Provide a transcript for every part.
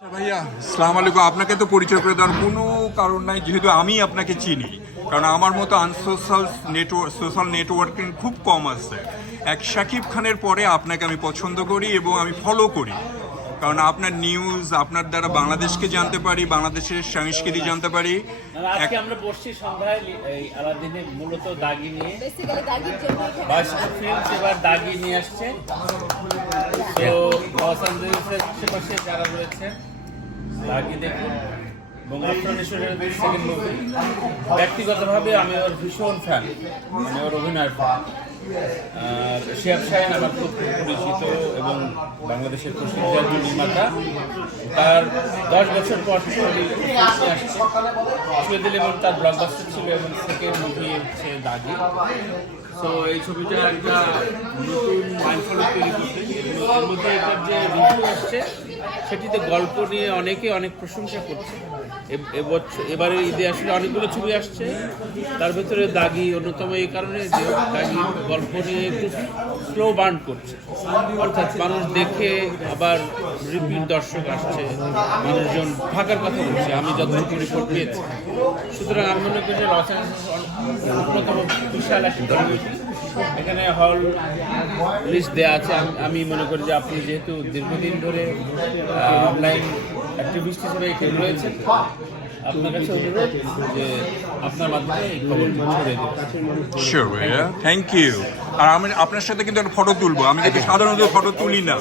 ভাইয়া আসসালামু আলাইকুম। আপনাকে তো পরিচয় করে দেওয়ার কোনো কারণ নাই, যেহেতু আমি আপনাকে চিনি। কারণ আমার মতো সোশ্যাল নেটওয়ার্কিং খুব কম আছে। এক শাকিব খানের পরে আপনাকে আমি পছন্দ করি এবং আমি ফলো করি, কারণ আপনার নিউজ, আপনার দ্বারা বাংলাদেশকে জানতে পারি, বাংলাদেশের সংস্কৃতি জানতে পারি। আজকে আমরা বসছি সন্ধ্যায় এই আলাদিনে মূলত দাগি নিয়ে বায়োস্কোপ ফিল্মস এবার দাগি নিয়ে আসছে। তো লস অ্যাঞ্জেলেসের আশেপাশে যারা রয়েছে দাগি দেখুন এবং আফরানেশ্বরের সেকেন্ড মুভি। ব্যক্তিগতভাবে আমি ওর ভীষণ ফ্যান, মানে ওর অভিনয়ের ফ্যান। আর শিহাব শাহীন আমার খুব পরিচিত এবং বাংলাদেশের প্রসিদ্ধ একজন নির্মাতা। তার 10 বছর পর আসছে শহীদুল এবং তার ব্লকবাস্টার ছিল এবং সেকেন্ড মুভি হচ্ছে দাগি। তো এই ছবিটা একটা নতুন মাইলফলক তৈরি করতে, এর মধ্যে এটার যে রিভিউ আসছে সেটিতে গল্প নিয়ে অনেকে অনেক প্রশংসা করছে। এবারে ঈদে আসলে অনেকগুলো ছবি আসছে, তার ভেতরে দাগি অন্যতম, এই কারণে যে দাগি গল্প নিয়ে একটু স্লো বার্ন করছে, অর্থাৎ মানুষ দেখে আবার রিপিট দর্শক আসছে, মানুষজন থাকার কথা বলছে, আমি যতটুকু রিপোর্ট পেয়েছি। সুতরাং আমি মনে করি যে লস অ্যাঞ্জেলেস অন্যতম বিশাল একটা কমিউনিটি, এখানে হল লিস্ট দেওয়া আছে। আমি মনে করি যে আপনি যেহেতু দীর্ঘদিন ধরে অনলাইন অ্যাক্টিভিস্ট হিসেবে এখানে রয়েছেন, আপনার কাছে অনুরোধ যে আপনার মাধ্যমে এই খবর ছড়িয়ে দেবেন। শিওর ভাইয়া, থ্যাংক ইউ। আর আমি আপনার সাথে কিন্তু একটা ফটো তুলবো, আমি কিন্তু সাধারণত ফটো তুলি না।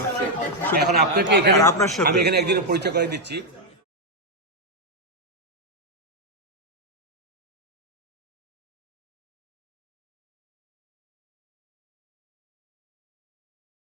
এখন আপনাকে এখানে আপনার সাথে আমি এখানে একজনের পরিচয় করে দিচ্ছি।